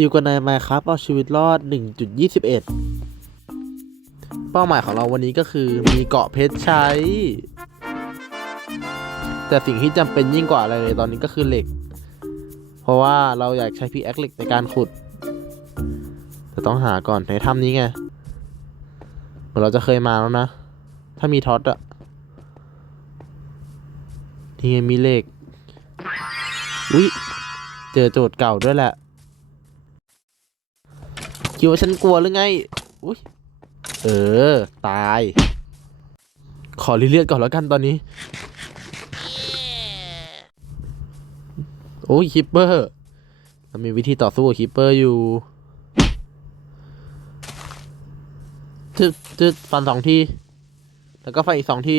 อยู่กันใน Minecraft เอาชีวิตรอด 1.21 เป้าหมายของเราวันนี้ก็คือมีเกาะเพชรใช้ แต่สิ่งที่จำเป็นยิ่งกว่าอะไรเลยตอนนี้ก็คือเหล็ก เพราะว่าเราอยากใช้พีแอคเหล็กในการขุด แต่ต้องหาก่อนในถ้ำนี้ไงเหมือนเราจะเคยมาแล้วนะ ถ้ามีท็อตอะนี่มีเหล็กอุ๊ย เจอโจทย์เก่าด้วยแหละ คิดว่าฉันกลัวหรือไง อุ้ย เออ ตาย ขอรีเลือดก่อนแล้วกันตอนนี้ โอ้ยคิปเปอร์เรามีวิธีต่อสู้กับคิปเปอร์อยู่จึดจึดฟันสองที แล้วก็ฟันอีกสองที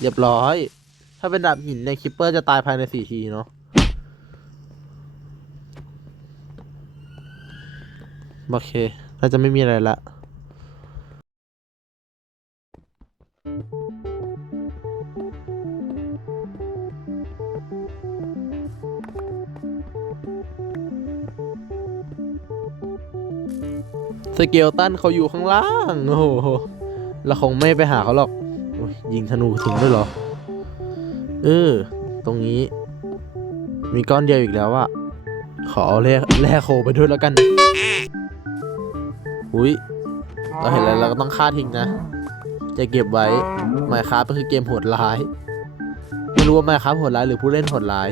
เรียบร้อย ถ้าเป็นดาบหินเนี่ยคิปเปอร์จะตายภายในสี่ทีเนาะ โอเคน่าจะไม่มีอะไรละสเกลตันเขาอยู่ข้างล่าง โอ้โหเราคงไม่ไปหาเขาหรอกอยยิงธนูถึงด้วยเหรอ เออ ตรงนี้ มีก้อนเดียวอีกแล้วอะขอเอาแร่แร่โคไปด้วยแล้วกัน อุ้ยเราเห็นแล้วเราก็ต้องฆ่าทิ้งนะ จะเก็บไว้ไมค์ครับก็คือเกมโหดร้าย ไม่รู้ว่าไมค์ครับโหดร้ายหรือผู้เล่นโหดร้าย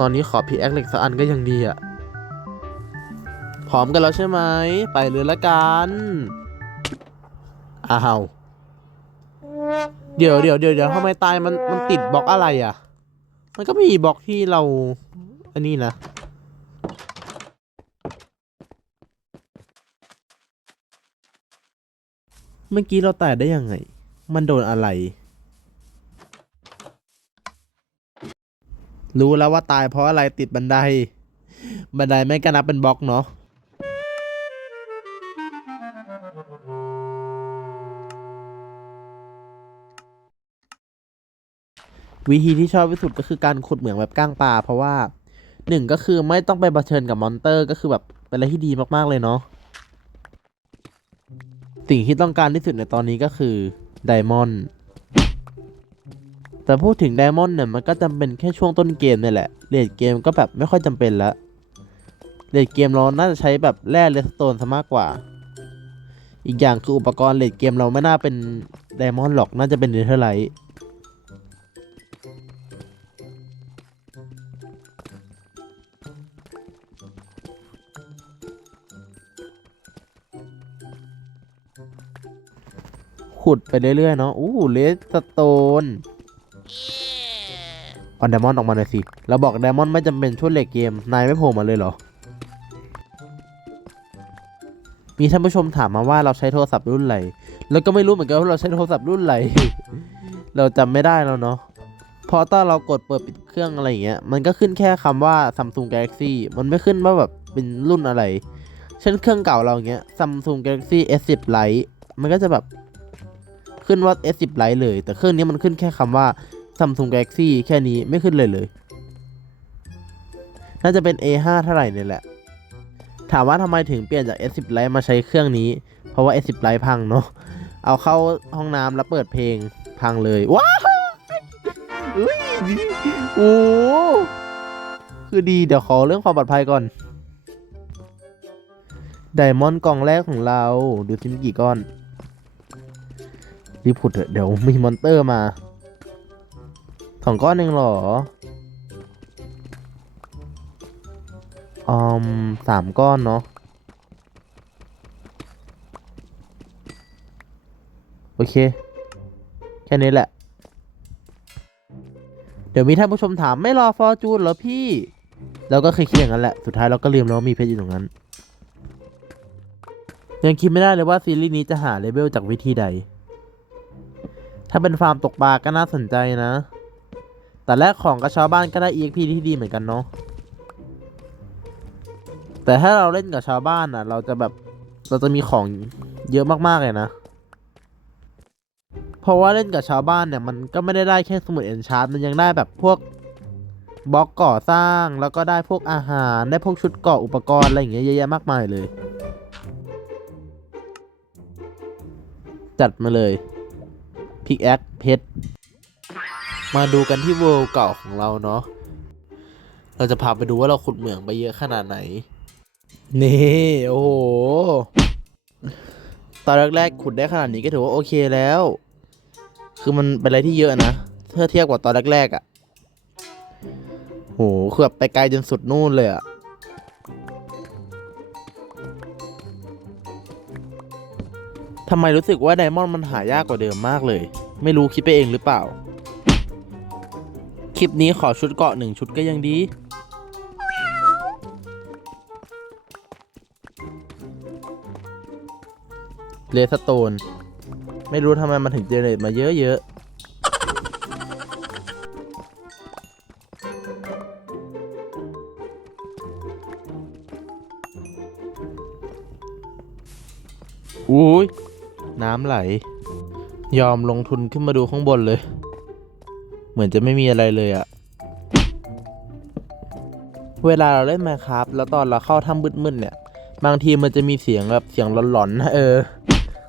ตอนนี้ขอพีแอคเหล็กสักอันก็ยังดีอะพร้อมกันแล้วใช่ไหม ไปเลยละกัน อ้าว เดี๋ยวเดี๋ยวเดี๋ยวเดี๋ยวทำไมตายมันมันติดบล็อกอะไรอะ มันก็มีบล็อกที่เรา อันนี้นะ เมื่อกี้เราตายได้ยังไง มันโดนอะไร รู้แล้วว่าตายเพราะอะไรติดบันได บันไดไม่ก็นับเป็นบล็อกเนาะ วิธีที่ชอบที่สุดก็คือการขุดเหมืองแบบก้างปลา เพราะว่าหนึ่งก็คือไม่ต้องไปเผชิญกับมอนเตอร์ ก็คือแบบเป็นอะไรที่ดีมากๆเลยเนาะสิ่งที่ต้องการที่สุดในตอนนี้ก็คือไดมอนด์แต่พูดถึงไดมอนด์เนี่ยมันก็จำเป็นแค่ช่วงต้นเกมนี่แหละเลดเกมก็แบบไม่ค่อยจำเป็นละเลดเกมเราน่าจะใช้แบบแร่เลสโตนซะมากกว่า อีกอย่างคืออุปกรณ์เลดเกมเราไม่น่าเป็นไดมอนด์หรอกน่าจะเป็นเนเธอร์ไลท์ ขุดไปเรื่อยๆเนาะอู้เลสโตนเออนไดมอนด์ออกมาหน่อยสิเราบอกไดมอนด์ไม่จำเป็นช่วยเหล็กเกม นายไม่โผล่มาเลยเหรอ มีท่านผู้ชมถามมาว่าเราใช้โทรศัพท์รุ่นไหนแล้วก็ไม่รู้เหมือนกันว่าเราใช้โทรศัพท์รุ่นไหน เราจำไม่ได้แล้วเนาะเพราะตอนเรากดเปิดปิดเครื่องอะไรอย่างเงี้ย มันก็ขึ้นแค่คำว่า Samsung Galaxy มันไม่ขึ้นว่าแบบเป็นรุ่นอะไร เช่นเครื่องเก่าเราอย่างเงี้ย Samsung Galaxy S10 Lite มันก็จะแบบ ขึ้นว่า S10 Lite เลย แต่เครื่องนี้มันขึ้นแค่คำว่า Samsung Galaxy แค่นี้ไม่ขึ้นเลยเลย น่าจะเป็น A5 เท่าไหร่เนี่ยแหละ ถามว่าทำไมถึงเปลี่ยนจาก S10 Lite มาใช้เครื่องนี้ เพราะว่า S10 Lite พังเนาะ เอาเข้าห้องน้ำแล้วเปิดเพลงพังเลยว้าวอุ้ยโอ้คือดีเดี๋ยวขอเรื่องความปลอดภัยก่อนไดมอนด์กล่องแรกของเรา ดูซิมีกี่ก้อน รีบขุดเถอะเดี๋ยวมีมอนเตอร์มาสองก้อนเองเหรออืมสามก้อนเนาะโอเค แค่นี้แหละ เดี๋ยวมีท่านผู้ชมถามไม่รอฟอร์จูนเหรอพี่เราก็เคยคิดอย่างนั้นแหละ สุดท้ายเราก็ลืมแล้วว่ามีเพชรอยู่ตรงนั้น ยังคิดไม่ได้เลยว่าซีรีส์นี้จะหาเลเวลจากวิธีใด ถ้าเป็นฟาร์มตกปลาก็น่าสนใจนะ แต่แลกของกับชาวบ้านก็ได้ EXP ที่ดีเหมือนกันเนาะ แต่ถ้าเราเล่นกับชาวบ้านอะ เราจะแบบ เราจะมีของเยอะมากๆเลยนะ เพราะว่าเล่นกับชาวบ้านเนี่ยมันก็ไม่ได้ได้แค่สมุดเอ็นชาร์มันยังได้แบบพวกบล็อกก่อสร้าง แล้วก็ได้พวกอาหาร ได้พวกชุดเกาะอุปกรณ์อะไรอย่างเงี้ยเยอะแยะมากมายเลย จัดมาเลย พิกแอคเพชรมาดูกันที่เวิลด์เก่าของเราเนาะเราจะพาไปดูว่าเราขุดเหมืองไปเยอะขนาดไหน นี่ โอ้โห ตอนแรกๆขุดได้ขนาดนี้ก็ถือว่าโอเคแล้ว คือมันเป็นอะไรที่เยอะนะเมื่อเทียบกับตอนแรกๆอะ่ะโหคือแบบไปไกลจนสุดนู่นเลยอะ่ะำไมรู้สึกว่าไดมอนด์มันหายากกว่าเดิมมากเลย ไม่รู้คิดไปเองหรือเปล่า คลิปนี้ขอชุดเกาะหนึ่งชุดก็ยังดีเลสโตน ไม่รู้ทำไมมันถึงเจเนเรตมาเยอะๆอุ้ย น้ำไหล ยอมลงทุนขึ้นมาดูข้างบนเลย เหมือนจะไม่มีอะไรเลยอะเวลาเราเล่น Minecraft แล้วตอนเราเข้าถ้ำมืดๆเนี่ย บางทีมันจะมีเสียงแบบเสียงหลอนๆนะเออ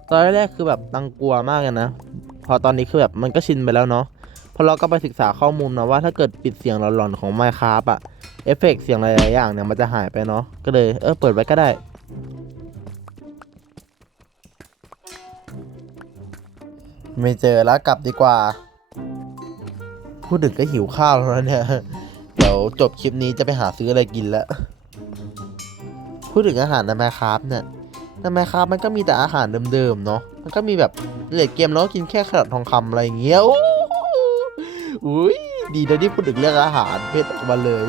ตอนแรกคือแบบตังกลัวมากเลยนะ พอตอนนี้คือแบบมันก็ชินไปแล้วเนาะพอเราก็ไปศึกษาข้อมูลนะว่าถ้าเกิดปิดเสียงหลอนๆของ Minecraft อะเอฟเฟกต์เสียงหลายๆอย่างเนี่ยมันจะหายไปเนาะ ก็เลยเออเปิดไว้ก็ได้ ไม่เจอแล้วกลับดีกว่า พูดถึงก็หิวข้าวแล้วเนี่ย เดี๋ยวจบคลิปนี้จะไปหาซื้ออะไรกินแล้วพูดถึงอาหารในแมคครับเนี่ยในแมคครับมันก็มีแต่อาหารเดิมๆเนาะ มันก็มีแบบเลดเกมแล้วก็กินแค่ขนาดทองคำอะไรอย่างเงี้ยโอ้อุ้ยดีนะที่พูดถึงเรื่องอาหารเพชรออกมาเลย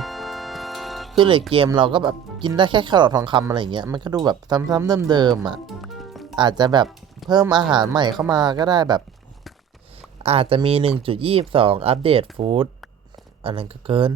คือเลดเกมเราก็แบบกินได้แค่แครอททองคำอะไรอย่างเงี้ย มันก็ดูแบบซ้ำๆเดิมๆอะ อาจจะแบบ เพิ่มอาหารใหม่เข้ามาก็ได้แบบ อาจจะมี 1.22 อัปเดตฟู้ดอันนั้นก็เกิน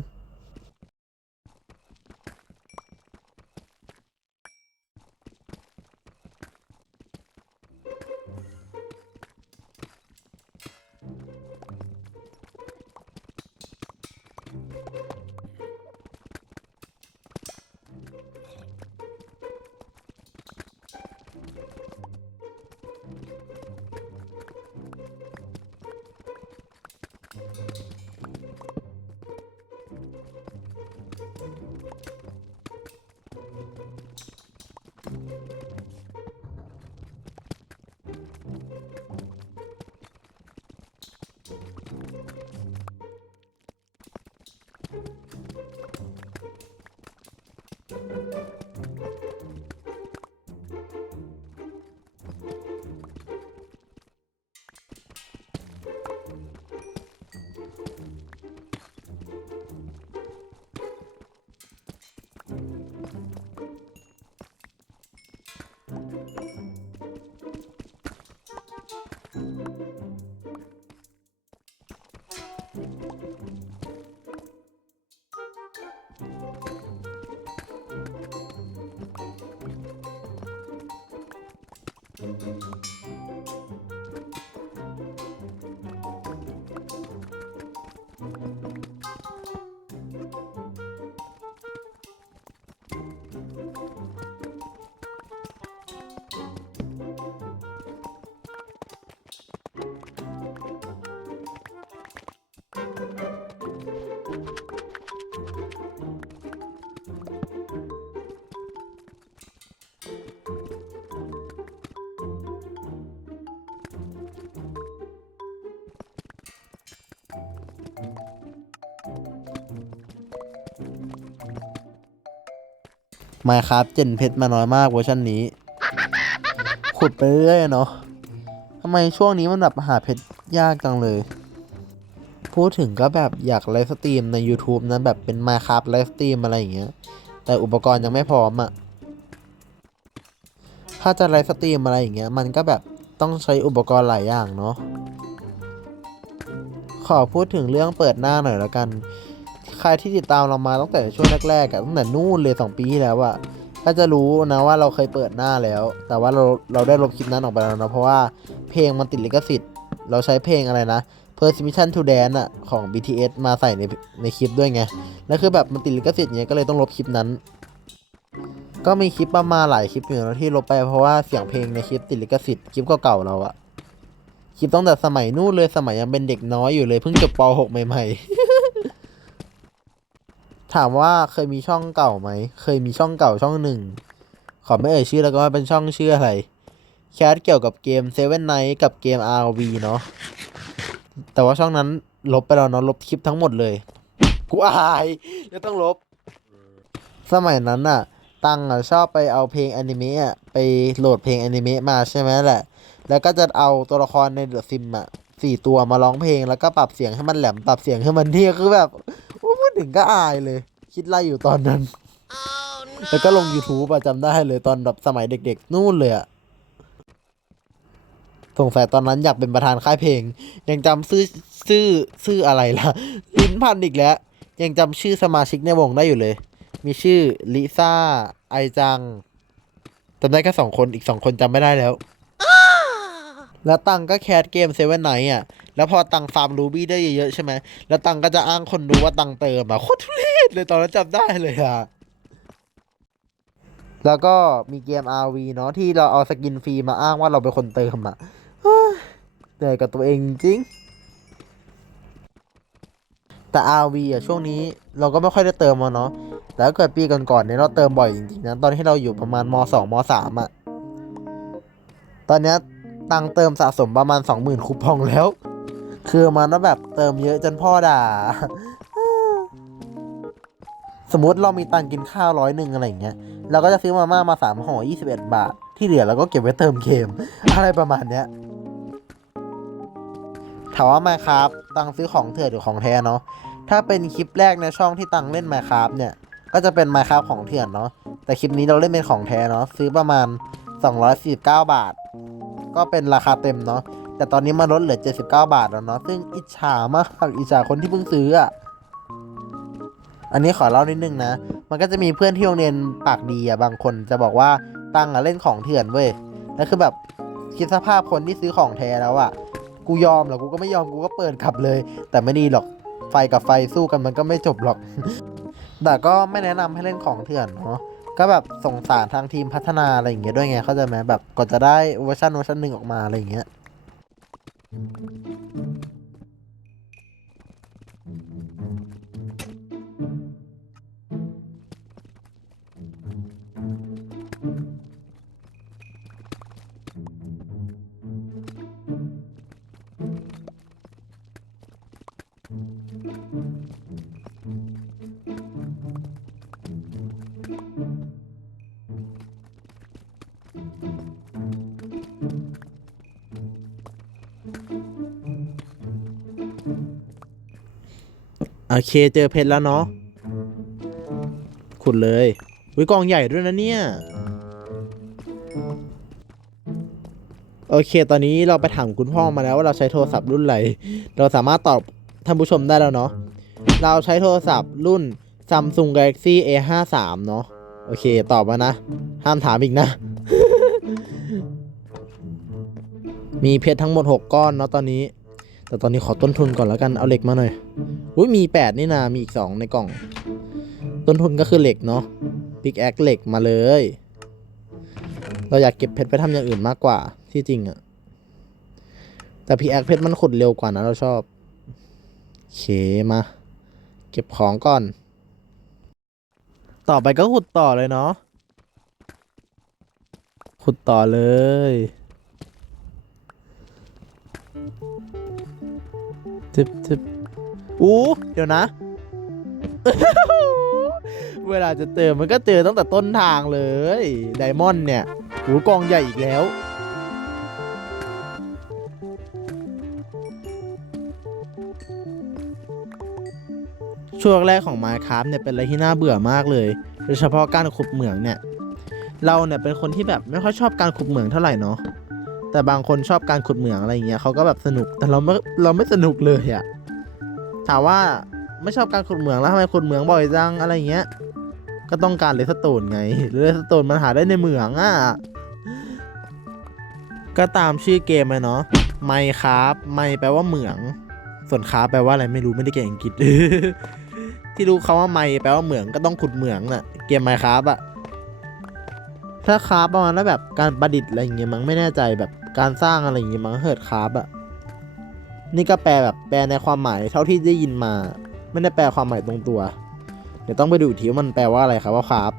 มาครับเจนเพชรมาน้อยมากเวอร์ชันนี้ ขุดไปเรื่อยเนาะทำไมช่วงนี้มันแบบหาเพชรยากจังเลย พูดถึงก็แบบอยากไลฟ์สตรีมใน YouTube นะแบบเป็นมาครับไลฟ์สตรีมอะไรอย่างเงี้ย แต่อุปกรณ์ยังไม่พร้อมอะถ้าจะไลฟ์สตรีมอะไรอย่างเงี้ยมันก็แบบต้องใช้อุปกรณ์หลายอย่างเนาะขอพูดถึงเรื่องเปิดหน้าหน่อยแล้วกัน ใครที่ติดตามเรามาตั้งแต่ช่วงแรกๆอะตั้งแต่นู่นเลยสองปีที่แล้วอะก็จะรู้นะว่าเราเคยเปิดหน้าแล้ว แต่ว่าเราเราได้ลบคลิปนั้นออกไปแล้วนะเพราะว่าเพลงมันติดลิขสิทธิ์ เราใช้เพลงอะไรนะ Permission to Dance อะของ BTS มาใส่ในในคลิปด้วยไงแล้วคือแบบมันติดลิขสิทธิ์ไงก็เลยต้องลบคลิปนั้น ก็มีคลิปประมาณหลายคลิปอยู่นะที่ลบไปเพราะว่าเสียงเพลงในคลิปติดลิขสิทธิ์คลิปเก่าๆเราอะคลิปตั้งแต่สมัยนู่นเลยสมัยยังเป็นเด็กน้อยอยู่เลยเพิ่งจบป .6 ใหม่ๆ ถามว่าเคยมีช่องเก่าไหม เคยมีช่องเก่าช่องหนึ่ง ขอไม่เอ่ยชื่อแล้วก็ว่าเป็นช่องชื่ออะไร แคสเกี่ยวกับเกม Seven Night กับเกม RV เนาะ แต่ว่าช่องนั้นลบไปแล้วเนาะลบคลิปทั้งหมดเลย กูอายแล้วต้องลบ สมัยนั้นน่ะตังอะชอบไปเอาเพลงอนิเมะไปโหลดเพลงอนิเมะมาใช่ไหมแหละ แล้วก็จะเอาตัวละครในเดอะซิมอะสี่ตัวมาร้องเพลงแล้วก็ปรับเสียงให้มันแหลมปรับเสียงให้มันเที่ยคือแบบ ถึงก็อายเลย คิดไรอยู่ตอนนั้น แล้วก็ลง YouTube อะจำได้เลยตอนแบบสมัยเด็กๆ นู่นเลยอะสงสัยตอนนั้นอยากเป็นประธานค่ายเพลง ยังจำชื่อชื่อชื่ออะไรล่ะ ลิ้นพันอีกแล้ว ยังจำชื่อสมาชิกในวงได้อยู่เลย มีชื่อลิซ่าไอจังจำได้แค่สองคนอีกสองคนจำไม่ได้แล้ว แล้วตังก็แคสเกมเซเว่นไนท์อะ แล้วพอตังฟาร์มรูบี้ได้เยอะๆใช่ไหม แล้วตังก็จะอ้างคนดูว่าตังเติมอะโคตรทุเรศเลยตอนนั้นจำได้เลยอะ แล้วก็มีเกม RV เนาะที่เราเอาสกินฟรีมาอ้างว่าเราเป็นคนเติมอะเหนื่อยกับตัวเองจริง แต่ RV อะช่วงนี้เราก็ไม่ค่อยได้เติมมาเนาะ แต่ถ้าเกิดปีก่อนๆเนี่ยเราเติมบ่อยจริงๆนะตอนที่เราอยู่ประมาณมสองมสามอะ ตอนเนี้ย ตังเติมสะสมประมาณสองหมื่นคูปองแล้ว คือมันแบบเติมเยอะจนพ่อด่า สมมติเรามีตังกินข้าวร้อยหนึ่งอะไรอย่างเงี้ยเราก็จะซื้อมาม่ามาสามห่อยี่สิบเอ็ดบาท ที่เหลือเราก็เก็บไว้เติมเกม อะไรประมาณเนี้ยถามว่าไมครับ ตังซื้อของเถื่อนหรือของแท้เนาะถ้าเป็นคลิปแรกในช่องที่ตังเล่นไมครับเนี่ยก็จะเป็นไมครับของเถื่อนเนาะแต่คลิปนี้เราเล่นเป็นของแท้เนาะซื้อประมาณ 249 บาท ก็เป็นราคาเต็มเนาะแต่ตอนนี้มันลดเหลือ 79 บาทแล้วเนาะซึ่งอิจฉามากอิจฉาคนที่เพิ่งซื้ออะอันนี้ขอเล่านิดนึงนะ มันก็จะมีเพื่อนที่โรงเรียนปากดีอะบางคนจะบอกว่าตังอะเล่นของเถื่อนเว้ยแล้วคือแบบคิดสภาพคนที่ซื้อของแท้แล้วอะกูยอมหรอกูก็ไม่ยอมกูก็เปิดขับเลย แต่ไม่ดีหรอกไฟกับไฟสู้กันมันก็ไม่จบหรอก แต่ก็ไม่แนะนำให้เล่นของเถื่อนเนาะ ก็แบบสงสารทางทีมพัฒนาอะไรอย่างเงี้ยด้วยไงเข้าใจไหมแบบกว่าจะได้เวอร์ชันเวอร์ชันหนึ่งออกมาอะไรอย่างเงี้ย โอเคเจอเพชรแล้วเนาะขุดเลยวิกองใหญ่ด้วยนะเนี่ย โอเค ตอนนี้เราไปถามคุณพ่อมาแล้วว่าเราใช้โทรศัพท์รุ่นอะไรเราสามารถตอบท่านผู้ชมได้แล้วเนาะเราใช้โทรศัพท์รุ่น Samsung Galaxy A53 เนาะโอเค ตอบมานะ ห้ามถามอีกนะ มีเพชรทั้งหมด 6 ก้อนเนาะตอนนี้ แต่ตอนนี้ขอต้นทุนก่อนแล้วกัน เอาเหล็กมาหน่อย อุ้ยมี 8 นี่นามีอีก 2 ในกล่อง ต้นทุนก็คือเหล็กเนาะปิกแอคเหล็กมาเลย เราอยากเก็บเพชรไปทำอย่างอื่นมากกว่าที่จริงอะแต่พีแอคเพชรมันขุดเร็วกว่านะเราชอบโอเคมา เก็บของก่อน ต่อไปก็ขุดต่อเลยเนาะขุดต่อเลย ทึบทึบอู้เดี๋ยวนะ เวลาจะเจอมันก็เจอตั้งแต่ต้นทางเลย ไดมอนด์เนี่ยหูกองใหญ่อีกแล้ว ช่วงแรกของ Minecraft เนี่ยเป็นอะไรที่น่าเบื่อมากเลย โดยเฉพาะการขุดเหมืองเนี่ย เราเนี่ยเป็นคนที่แบบไม่ค่อยชอบการขุดเหมืองเท่าไหร่เนาะ แต่บางคนชอบการขุดเหมืองอะไรอย่างเงี้ยเขาก็แบบสนุก แต่เราไม่เราไม่สนุกเลยอะถามว่าไม่ชอบการขุดเหมืองแล้วทำไมขุดเหมืองบ่อยจังอะไรอย่างเงี้ย ก็ต้องการเลสโตนไงเลสโตนมันหาได้ในเหมืองอะก็ตามชื่อเกมเลยเนาะไมครับไมแปลว่าเหมือง ส่วนคาแปลว่าอะไรไม่รู้ไม่ได้เก่งอังกฤษที่รู้เขาว่าไมแปลว่าเหมืองก็ต้องขุดเหมืองน่ะ เกมไมครับอะถ้าคาประมาณว่าแบบการประดิษฐ์อะไรอย่างเงี้ยมั้งไม่แน่ใจแบบ การสร้างอะไรอย่างเงี้ยมั้งเฮิร์ดคาบอะนี่ก็แปลแบบแปลในความหมายเท่าที่ได้ยินมา ไม่ได้แปลความหมายตรงตัว เดี๋ยวต้องไปดูทีว่ามันแปลว่าอะไรครับว่าคาบ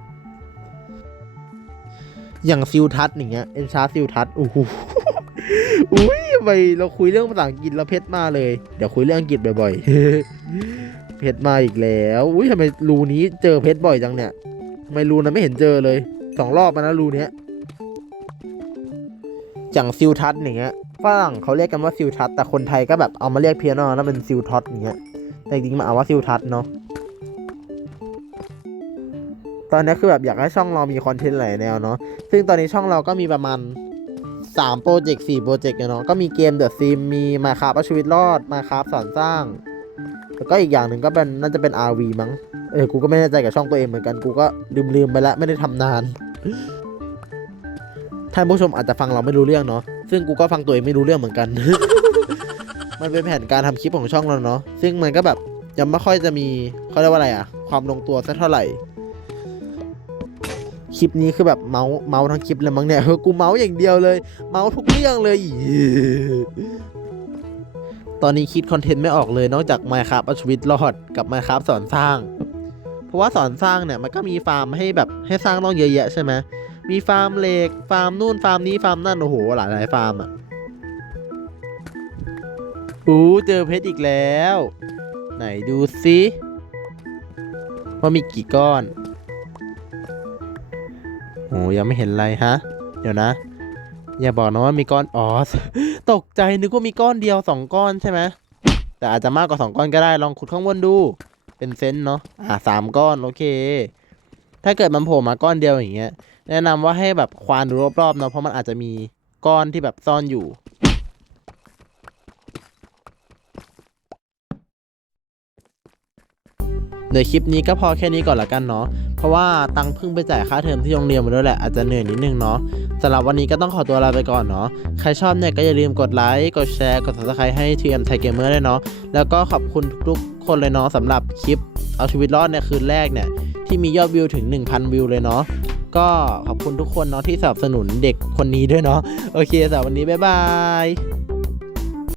อย่างซิลทัศน์อย่างเงี้ยเอนชาซิลทัศน์โอ้โหอุ้ยทำไมเราคุยเรื่องภาษาอังกฤษแล้วเพชรมาเลย เดี๋ยวคุยเรื่องอังกฤษบ่อยๆ เพชรมาอีกแล้วอุ้ยทำไมรูนี้เจอเพชรบ่อยจังเนี่ยทำไมรูนั้นไม่เห็นเจอเลยสองรอบมานะรูเนี้ย อย่างซิลทัศน์อย่างเงี้ยฝรั่งเขาเรียกกันว่าซิลทัศน์แต่คนไทยก็แบบเอามาเรียกเพียโนแล้วเป็นซิลท็อตอย่างเงี้ยแต่จริงๆมาเอาว่าซิลทัศน์เนาะตอนนี้คือแบบอยากให้ช่องเรามีคอนเทนต์หลายแนวเนาะซึ่งตอนนี้ช่องเราก็มีประมาณ3โปรเจกต์4โปรเจกต์เนาะก็มีเกมเดอะซิมมีมาคาประชีวิตรอดมาคาสอนสร้างแล้วก็อีกอย่างหนึ่งก็เป็นน่าจะเป็น RV มั้งเออกูก็ไม่แน่ใจกับช่องตัวเองเหมือนกันกูก็ลืมๆไปแล้วไม่ได้ทำนาน ท่านผู้ชมอาจจะฟังเราไม่รู้เรื่องเนาะซึ่งกูก็ฟังตัวเองไม่รู้เรื่องเหมือนกัน มันเป็นแผนการทำคลิปของช่องเราเนาะซึ่งมันก็แบบยังไม่ค่อยจะมีเขาเรียกว่าอะไรอะความลงตัวสักเท่าไหร่คลิปนี้คือแบบเมาส์เมาส์ทั้งคลิปเลยมั้งเนี่ยเออกูเมาส์อย่างเดียวเลย เมาส์ทุกเรื่องเลย ตอนนี้คิดคอนเทนต์ไม่ออกเลยนอกจาก Minecraft เอาชีวิตรอดกับ Minecraft สอนสร้าง เพราะว่าสอนสร้างเนี่ยมันก็มีฟาร์มให้แบบให้สร้างต้องเยอะแยะใช่ไหม มีฟาร์มเหล็ก ฟาร์มนู่น ฟาร์มนี้ ฟาร์มนั่น โอ้โห หลายหลายฟาร์มอะอู้เจอเพชรอีกแล้ว ไหนดูซิว่ามีกี่ก้อน โอ้ยังไม่เห็นอะไรฮะ เดี๋ยวนะ อย่าบอกนะว่ามีก้อน อ๋อ ตกใจนึกว่ามีก้อนเดียวสองก้อนใช่ไหม แต่อาจจะมากกว่าสองก้อนก็ได้ ลองขุดข้างบนดู เป็นเซนเนาะ อ่าสามก้อน โอเค ถ้าเกิดมันโผล่มาก้อนเดียวอย่างเงี้ย แนะนำว่าให้แบบควานดูรอบๆเนาะเพราะมันอาจจะมีก้อนที่แบบซ่อนอยู่ เดี๋ยวคลิปนี้ก็พอแค่นี้ก่อนละกันเนาะเพราะว่าตังค์เพิ่งไปจ่ายค่าเทอมที่โรงเรียนมาด้วยแหละอาจจะเหนื่อยนิดนึงเนาะสำหรับวันนี้ก็ต้องขอตัวลาไปก่อนเนาะใครชอบเนี่ยก็อย่าลืมกดไลค์กดแชร์กด subscribe ให้ TM Thai Gamer ด้วยเนาะแล้วก็ขอบคุณทุกๆคนเลยเนาะสำหรับคลิปเอาชีวิตรอดในคืนแรกเนี่ยที่มียอดวิวถึง 1,000 วิวเลยเนาะ ก็ขอบคุณทุกคนเนาะที่สนับสนุนเด็กคนนี้ด้วยเนาะโอเคสำหรับวันนี้บ๊ายบาย